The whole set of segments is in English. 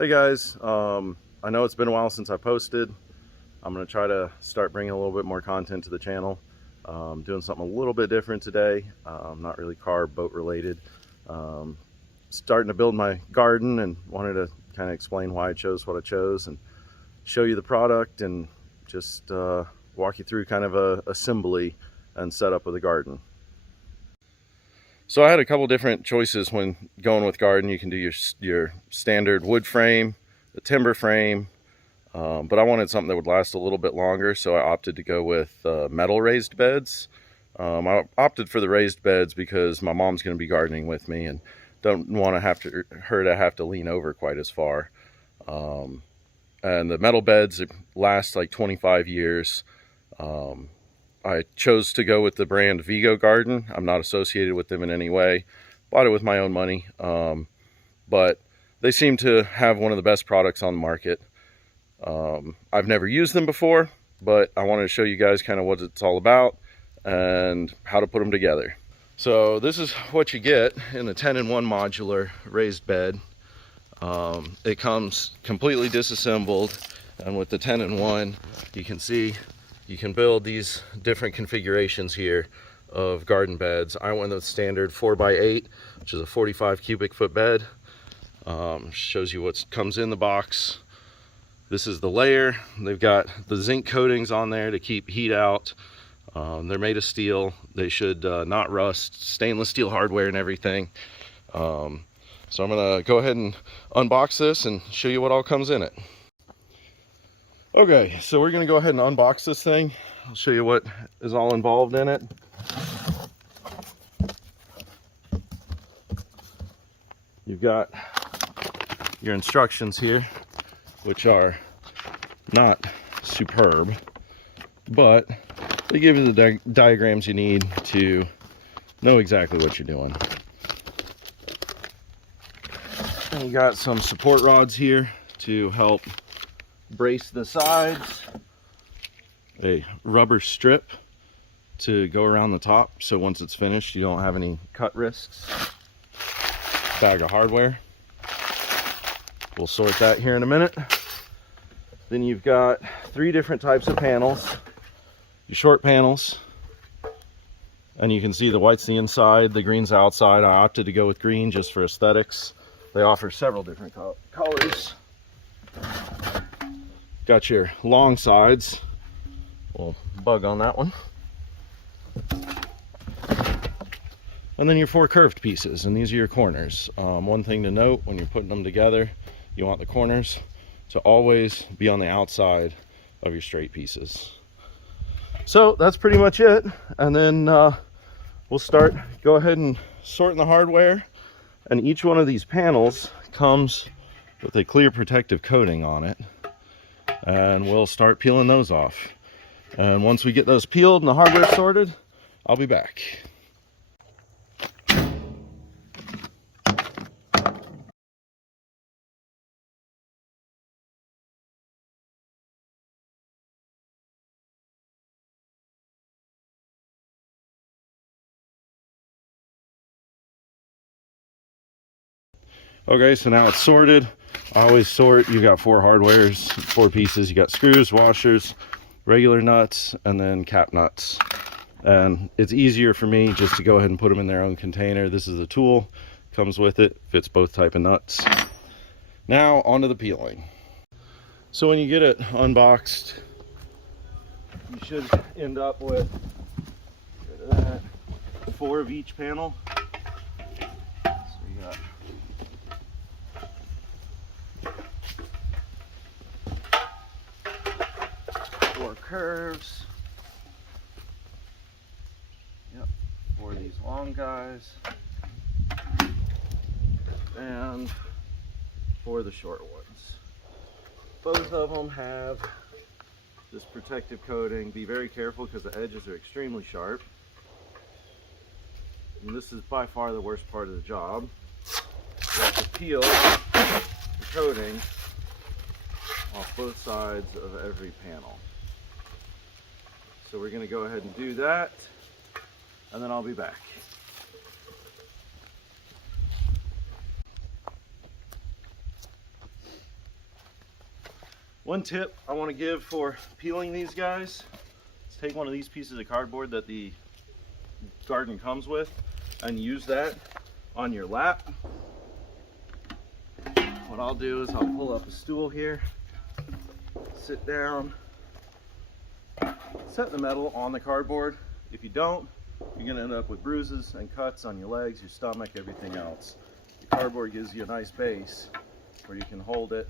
Hey guys, I know it's been a while since I posted. I'm going to try to start bringing a little bit more content to the channel. Doing something a little bit different today, not really car boat related. Starting to build my garden and wanted to kind of explain why I chose what I chose and show you the product and just walk you through kind of a assembly and setup of the garden. So I had a couple different choices when going with garden. You can do your standard wood frame, the timber frame, but I wanted something that would last a little bit longer, so I opted to go with metal raised beds. I opted for the raised beds because my mom's going to be gardening with me and don't want to have to lean over quite as far. And the metal beds last like 25 years. I chose to go with the brand Vego Garden. I'm not associated with them in any way. Bought it with my own money. But they seem to have one of the best products on the market. I've never used them before, but I wanted to show you guys kind of what it's all about and how to put them together. So this is what you get in the 10-in-1 modular raised bed. It comes completely disassembled, and with the 10-in-1 you can see you can build these different configurations here of garden beds. I went with the standard 4x8, which is a 45 cubic foot bed. Shows you what comes in the box. This is the layer. They've got the zinc coatings on there to keep heat out. They're made of steel. They should not rust. Stainless steel hardware and everything. So I'm gonna go ahead and unbox this and show you what all comes in it. Okay, so we're gonna go ahead and unbox this thing. I'll show you what is all involved in it. You've got your instructions here, which are not superb, but they give you the diagrams you need to know exactly what you're doing. And you got some support rods here to help brace the sides, a rubber strip to go around the top so once it's finished you don't have any cut risks, bag of hardware. We'll sort that here in a minute. Then you've got 3 different types of panels. Your short panels, and you can see the white's the inside, the green's the outside. I opted to go with green just for aesthetics. They offer several different colors. Got your long sides. We'll bug on that one. And then your 4 curved pieces, and these are your corners. One thing to note when you're putting them together, you want the corners to always be on the outside of your straight pieces. So that's pretty much it. And then we'll go ahead and sorting the hardware. And each one of these panels comes with a clear protective coating on it. And we'll start peeling those off. And once we get those peeled and the hardware sorted, I'll be back. Okay, so now it's sorted. I always sort. You got 4 hardwares, 4 pieces. You got screws, washers, regular nuts, and then cap nuts. And it's easier for me just to go ahead and put them in their own container. This is a tool, comes with it, fits both type of nuts. Now onto the peeling. So when you get it unboxed, you should end up with 4 of each panel. So you got 4 curves. Yep, 4 of these long guys. And 4 of the short ones. Both of them have this protective coating. Be very careful because the edges are extremely sharp. And this is by far the worst part of the job. You have to peel the coating off both sides of every panel. So we're going to go ahead and do that, and then I'll be back. One tip I want to give for peeling these guys is take one of these pieces of cardboard that the garden comes with and use that on your lap. What I'll do is I'll pull up a stool here, sit down, set the metal on the cardboard. If you don't, you're going to end up with bruises and cuts on your legs, your stomach, everything else. The cardboard gives you a nice base where you can hold it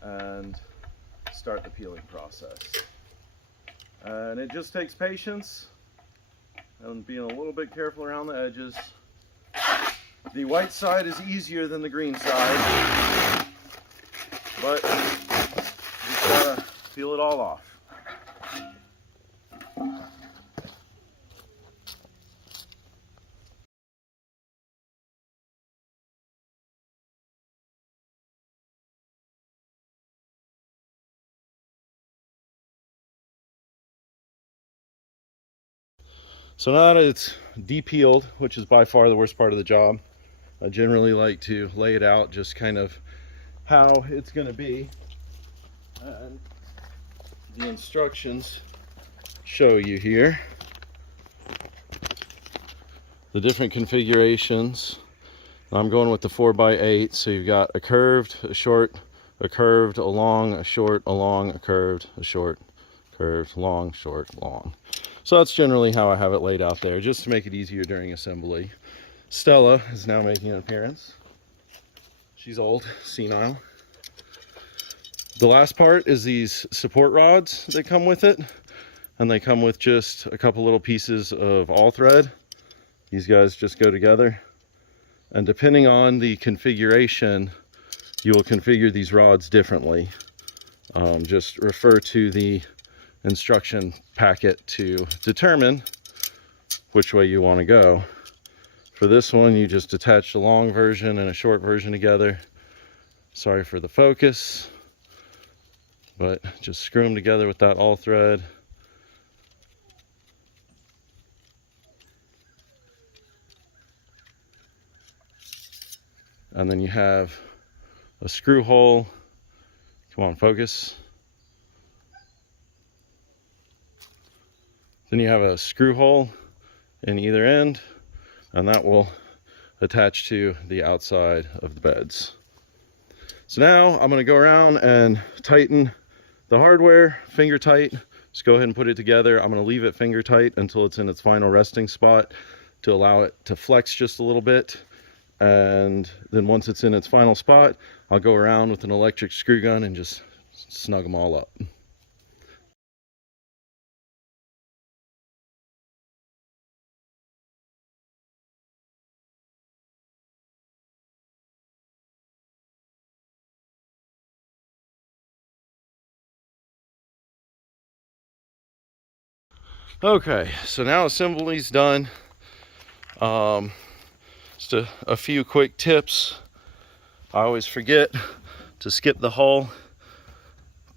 and start the peeling process. And it just takes patience and being a little bit careful around the edges. The white side is easier than the green side, but you just gotta peel it all off. So now that it's de-peeled, which is by far the worst part of the job, I generally like to lay it out just kind of how it's going to be. And the instructions show you here the different configurations. I'm going with the 4x8, so you've got a curved, a short, a curved, a long, a short, a long, a curved, a short, curved, long, short, long. So that's generally how I have it laid out there, just to make it easier during assembly. Stella is now making an appearance. She's old, senile. The last part is these support rods that come with it, and they come with just a couple little pieces of all thread. These guys just go together, and depending on the configuration, you will configure these rods differently. Just refer to the instruction packet to determine which way you want to go. For this one, you just attach the long version and a short version together. Sorry for the focus, but just screw them together with that all thread. And then you have a screw hole. Come on, focus. Then you have a screw hole in either end, and that will attach to the outside of the beds. So now I'm going to go around and tighten the hardware, finger tight. Just go ahead and put it together. I'm going to leave it finger tight until it's in its final resting spot to allow it to flex just a little bit. And then once it's in its final spot, I'll go around with an electric screw gun and just snug them all up. Okay, so now assembly's done. Just a few quick tips. I always forget to skip the hull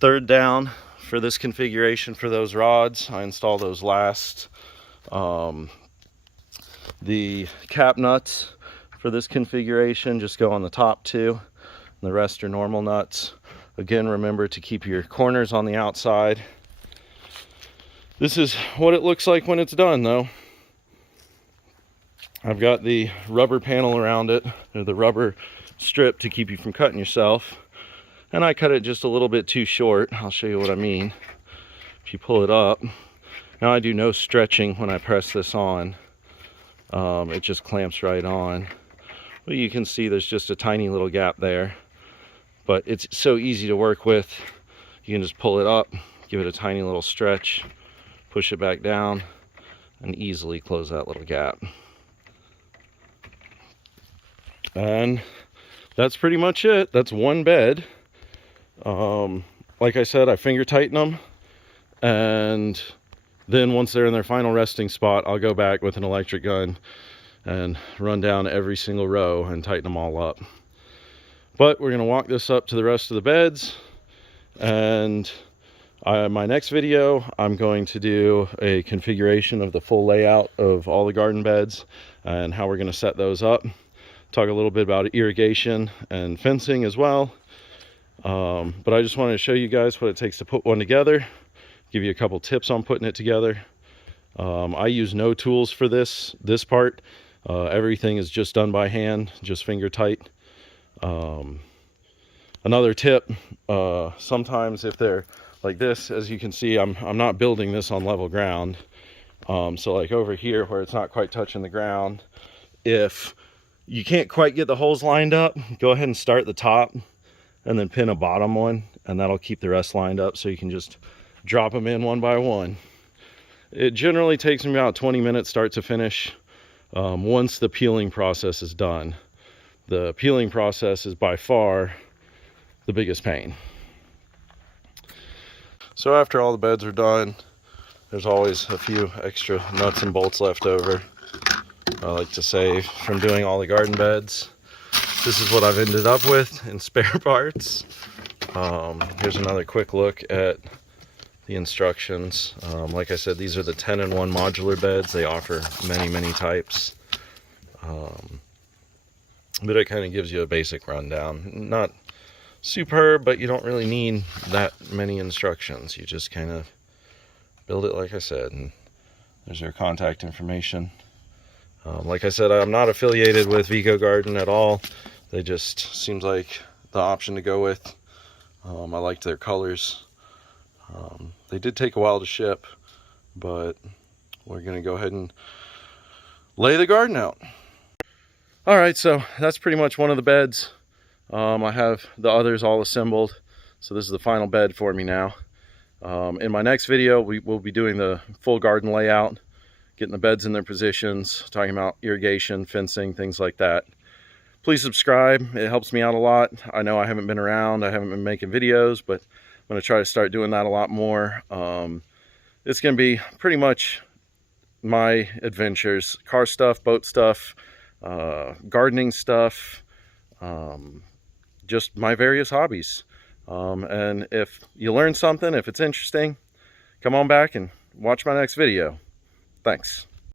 third down for this configuration for those rods. I install those last. The cap nuts for this configuration just go on the top two, and the rest are normal nuts. Again, remember to keep your corners on the outside. This is what it looks like when it's done, though. I've got the rubber panel around it, or the rubber strip to keep you from cutting yourself. And I cut it just a little bit too short. I'll show you what I mean. If you pull it up, now I do no stretching when I press this on. It just clamps right on. Well, you can see there's just a tiny little gap there, but it's so easy to work with. You can just pull it up, give it a tiny little stretch, push it back down, and easily close that little gap. And that's pretty much it. That's one bed. Like I said, I finger tighten them, and then once they're in their final resting spot, I'll go back with an electric gun and run down every single row and tighten them all up. But we're going to walk this up to the rest of the beds, and my next video, I'm going to do a configuration of the full layout of all the garden beds and how we're going to set those up. Talk a little bit about irrigation and fencing as well. But I just wanted to show you guys what it takes to put one together, give you a couple tips on putting it together. I use no tools for this part. Everything is just done by hand, just finger tight. Another tip, sometimes if they're like this, as you can see, I'm not building this on level ground. So like over here where it's not quite touching the ground, if you can't quite get the holes lined up, go ahead and start the top and then pin a bottom one, and that'll keep the rest lined up so you can just drop them in one by one. It generally takes me about 20 minutes start to finish, once the peeling process is done. The peeling process is by far the biggest pain. So after all the beds are done, there's always a few extra nuts and bolts left over. I like to save from doing all the garden beds. This is what I've ended up with in spare parts. Here's another quick look at the instructions. Like I said, these are the 10-in-1 modular beds. They offer many types. But it kind of gives you a basic rundown. Not superb, but you don't really need that many instructions. You just kind of build it like I said, and there's your contact information. Like I said, I'm not affiliated with Vego Garden at all. They just seems like the option to go with. I liked their colors. They did take a while to ship, but we're gonna go ahead and lay the garden out. All right, so that's pretty much one of the beds. I have the others all assembled, so this is the final bed for me now. In my next video, we will be doing the full garden layout, getting the beds in their positions, talking about irrigation, fencing, things like that. Please subscribe. It helps me out a lot. I know I haven't been around. I haven't been making videos, but I'm going to try to start doing that a lot more. It's going to be pretty much my adventures, car stuff, boat stuff, gardening stuff, just my various hobbies. And if you learn something, if it's interesting, come on back and watch my next video. Thanks.